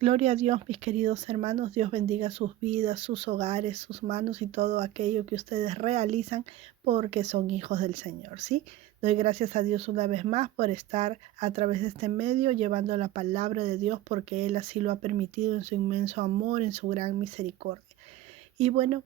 Gloria a Dios, mis queridos hermanos. Dios bendiga sus vidas, sus hogares, sus manos y todo aquello que ustedes realizan porque son hijos del Señor, ¿sí? Doy gracias a Dios una vez más por estar a través de este medio llevando la palabra de Dios porque Él así lo ha permitido en su inmenso amor, en su gran misericordia. Y bueno,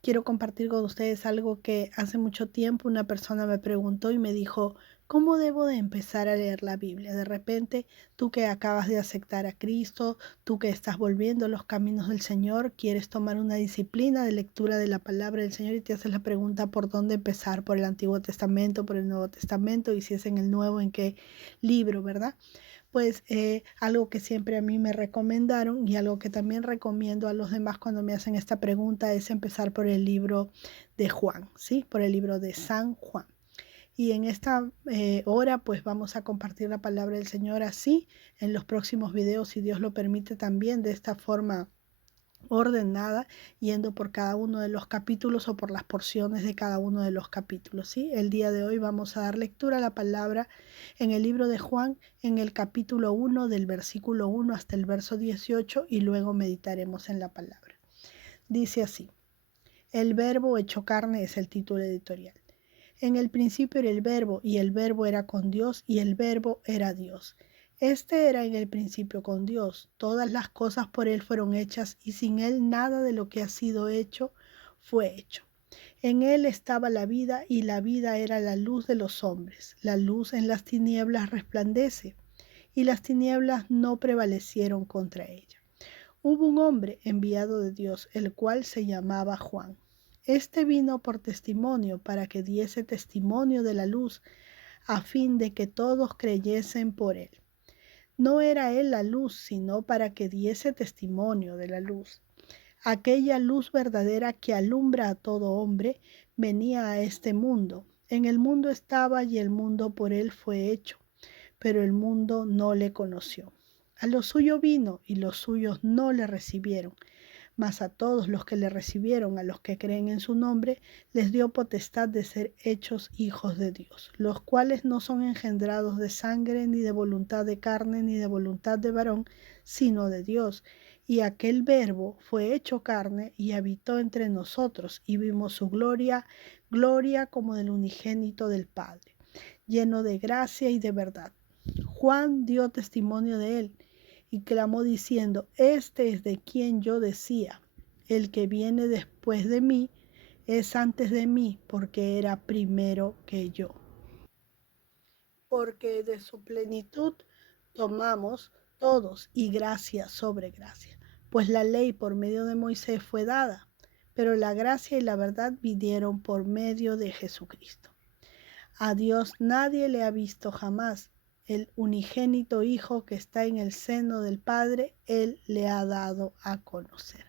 quiero compartir con ustedes algo que hace mucho tiempo una persona me preguntó y me dijo, ¿cómo debo de empezar a leer la Biblia? De repente, tú que acabas de aceptar a Cristo, tú que estás volviendo a los caminos del Señor, quieres tomar una disciplina de lectura de la palabra del Señor y te haces la pregunta por dónde empezar, por el Antiguo Testamento, por el Nuevo Testamento y si es en el Nuevo, en qué libro, ¿verdad? Pues algo que siempre a mí me recomendaron y algo que también recomiendo a los demás cuando me hacen esta pregunta es empezar por el libro de Juan, ¿sí? Por el libro de San Juan. Y en esta hora pues vamos a compartir la palabra del Señor así, en los próximos videos, si Dios lo permite también, de esta forma ordenada, yendo por cada uno de los capítulos o por las porciones de cada uno de los capítulos, ¿sí? El día de hoy vamos a dar lectura a la palabra en el libro de Juan, en el capítulo 1, del versículo 1 hasta el verso 18, y luego meditaremos en la palabra. Dice así: El verbo hecho carne es el título editorial. En el principio era el verbo, y el verbo era con Dios, y el verbo era Dios. Este era en el principio con Dios. Todas las cosas por Él fueron hechas, y sin Él nada de lo que ha sido hecho fue hecho. En Él estaba la vida, y la vida era la luz de los hombres. La luz en las tinieblas resplandece, y las tinieblas no prevalecieron contra ella. Hubo un hombre enviado de Dios, el cual se llamaba Juan. Este vino por testimonio para que diese testimonio de la luz, a fin de que todos creyesen por él. No era él la luz, sino para que diese testimonio de la luz. Aquella luz verdadera que alumbra a todo hombre venía a este mundo. En el mundo estaba y el mundo por él fue hecho, pero el mundo no le conoció. A lo suyo vino y los suyos no le recibieron. Mas a todos los que le recibieron, a los que creen en su nombre, les dio potestad de ser hechos hijos de Dios, los cuales no son engendrados de sangre, ni de voluntad de carne, ni de voluntad de varón, sino de Dios. Y aquel verbo fue hecho carne y habitó entre nosotros, y vimos su gloria, gloria como del unigénito del Padre, lleno de gracia y de verdad. Juan dio testimonio de él y clamó diciendo: Este es de quien yo decía, el que viene después de mí es antes de mí, porque era primero que yo. Porque de su plenitud tomamos todos, y gracia sobre gracia. Pues la ley por medio de Moisés fue dada, pero la gracia y la verdad vinieron por medio de Jesucristo. A Dios nadie le ha visto jamás. El unigénito Hijo que está en el seno del Padre, Él le ha dado a conocer.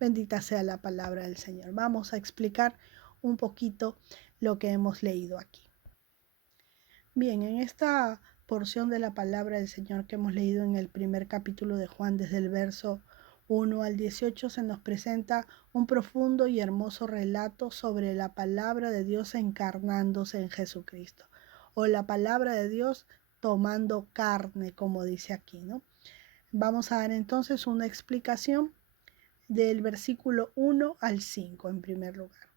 Bendita sea la palabra del Señor. Vamos a explicar un poquito lo que hemos leído aquí. Bien, en esta porción de la palabra del Señor que hemos leído en el primer capítulo de Juan, desde el verso 1 al 18, se nos presenta un profundo y hermoso relato sobre la palabra de Dios encarnándose en Jesucristo, o la palabra de Dios tomando carne, como dice aquí, ¿no? Vamos a dar entonces una explicación del versículo 1 al 5 en primer lugar.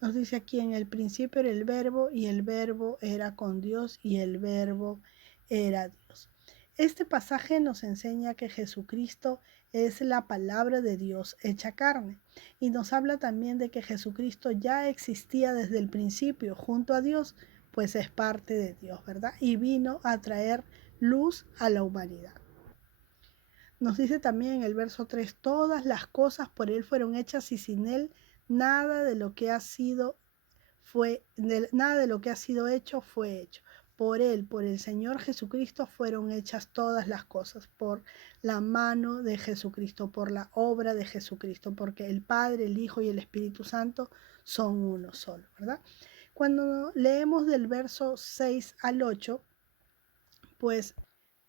Nos dice aquí: en el principio era el verbo, y el verbo era con Dios, y el verbo era Dios. Este pasaje nos enseña que Jesucristo es la palabra de Dios hecha carne, y nos habla también de que Jesucristo ya existía desde el principio junto a Dios, pues es parte de Dios, ¿verdad? Y vino a traer luz a la humanidad. Nos dice también en el verso 3: todas las cosas por Él fueron hechas, y sin Él nada de lo que ha sido nada de lo que ha sido hecho fue hecho. Por Él, por el Señor Jesucristo, fueron hechas todas las cosas, por la mano de Jesucristo, por la obra de Jesucristo, porque el Padre, el Hijo y el Espíritu Santo son uno solo, ¿verdad? Cuando leemos del verso 6 al 8, pues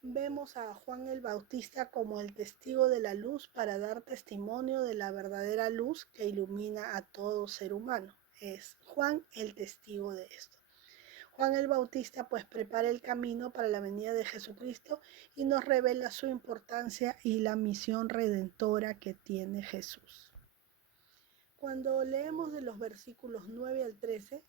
vemos a Juan el Bautista como el testigo de la luz para dar testimonio de la verdadera luz que ilumina a todo ser humano. Es Juan el testigo de esto. Juan el Bautista pues prepara el camino para la venida de Jesucristo y nos revela su importancia y la misión redentora que tiene Jesús. Cuando leemos de los versículos 9 al 13,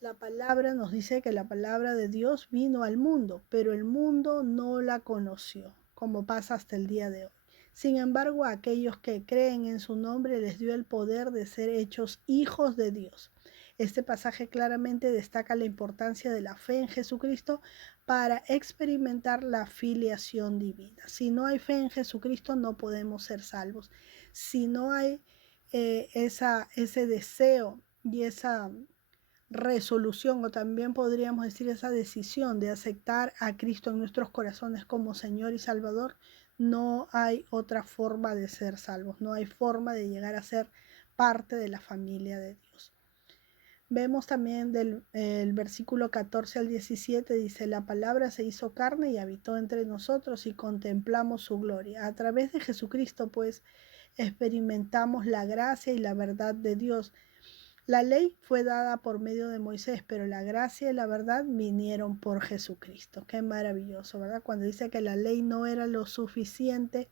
la palabra nos dice que la palabra de Dios vino al mundo, pero el mundo no la conoció, como pasa hasta el día de hoy. Sin embargo, a aquellos que creen en su nombre les dio el poder de ser hechos hijos de Dios. Este pasaje claramente destaca la importancia de la fe en Jesucristo para experimentar la filiación divina. Si no hay fe en Jesucristo, no podemos ser salvos. Si no hay ese deseo y esa resolución, o también podríamos decir esa decisión de aceptar a Cristo en nuestros corazones como Señor y Salvador, no hay otra forma de ser salvos, no hay forma de llegar a ser parte de la familia de Dios. Vemos también del el versículo 14 al 17, dice: la palabra se hizo carne y habitó entre nosotros y contemplamos su gloria. A través de Jesucristo pues experimentamos la gracia y la verdad de Dios. La ley fue dada por medio de Moisés, pero la gracia y la verdad vinieron por Jesucristo. Qué maravilloso, ¿verdad? Cuando dice que la ley no era lo suficiente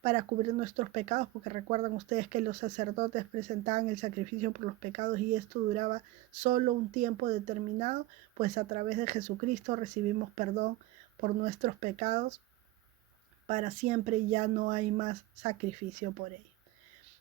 para cubrir nuestros pecados, porque recuerdan ustedes que los sacerdotes presentaban el sacrificio por los pecados y esto duraba solo un tiempo determinado, pues a través de Jesucristo recibimos perdón por nuestros pecados para siempre y ya no hay más sacrificio por ellos.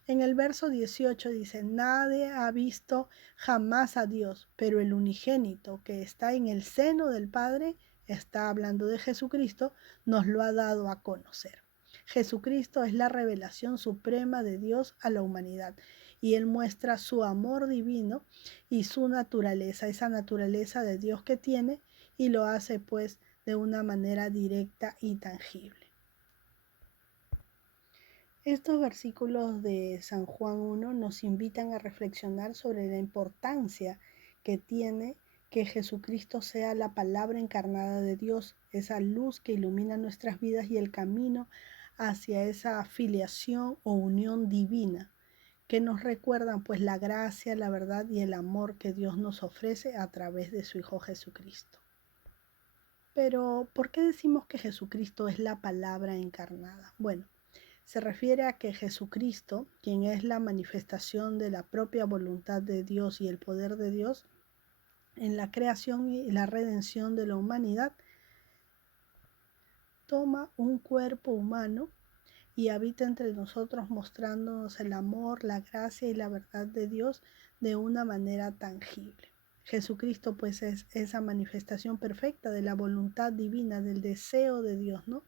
En el verso 18 dice: nadie ha visto jamás a Dios, pero el unigénito que está en el seno del Padre, está hablando de Jesucristo, nos lo ha dado a conocer. Jesucristo es la revelación suprema de Dios a la humanidad y Él muestra su amor divino y su naturaleza, esa naturaleza de Dios que tiene, y lo hace pues de una manera directa y tangible. Estos versículos de San Juan 1 nos invitan a reflexionar sobre la importancia que tiene que Jesucristo sea la palabra encarnada de Dios, esa luz que ilumina nuestras vidas y el camino hacia esa filiación o unión divina, que nos recuerdan pues la gracia, la verdad y el amor que Dios nos ofrece a través de su Hijo Jesucristo. Pero, ¿por qué decimos que Jesucristo es la palabra encarnada? Bueno, se refiere a que Jesucristo, quien es la manifestación de la propia voluntad de Dios y el poder de Dios en la creación y la redención de la humanidad, toma un cuerpo humano y habita entre nosotros mostrándonos el amor, la gracia y la verdad de Dios de una manera tangible. Jesucristo pues es esa manifestación perfecta de la voluntad divina, del deseo de Dios, ¿no?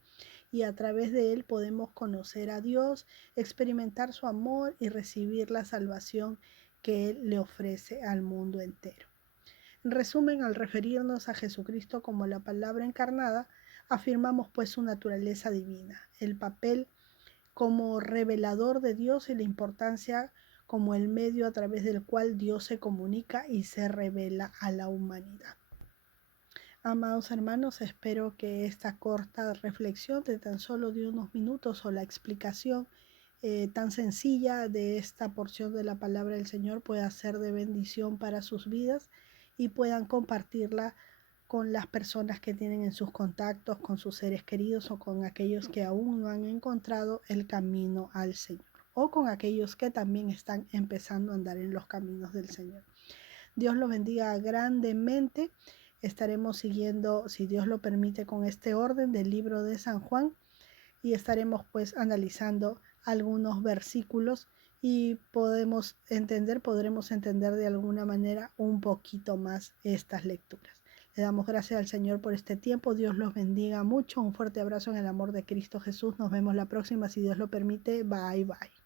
Y a través de él podemos conocer a Dios, experimentar su amor y recibir la salvación que él le ofrece al mundo entero. En resumen, al referirnos a Jesucristo como la palabra encarnada, afirmamos pues su naturaleza divina, el papel como revelador de Dios y la importancia como el medio a través del cual Dios se comunica y se revela a la humanidad. Amados hermanos, espero que esta corta reflexión de tan solo de unos minutos o la explicación tan sencilla de esta porción de la palabra del Señor pueda ser de bendición para sus vidas y puedan compartirla con las personas que tienen en sus contactos, con sus seres queridos o con aquellos que aún no han encontrado el camino al Señor o con aquellos que también están empezando a andar en los caminos del Señor. Dios los bendiga grandemente. Estaremos siguiendo, si Dios lo permite, con este orden del libro de San Juan y estaremos pues analizando algunos versículos y podremos entender de alguna manera un poquito más estas lecturas. Le damos gracias al Señor por este tiempo. Dios los bendiga mucho. Un fuerte abrazo en el amor de Cristo Jesús. Nos vemos la próxima, si Dios lo permite. Bye, bye.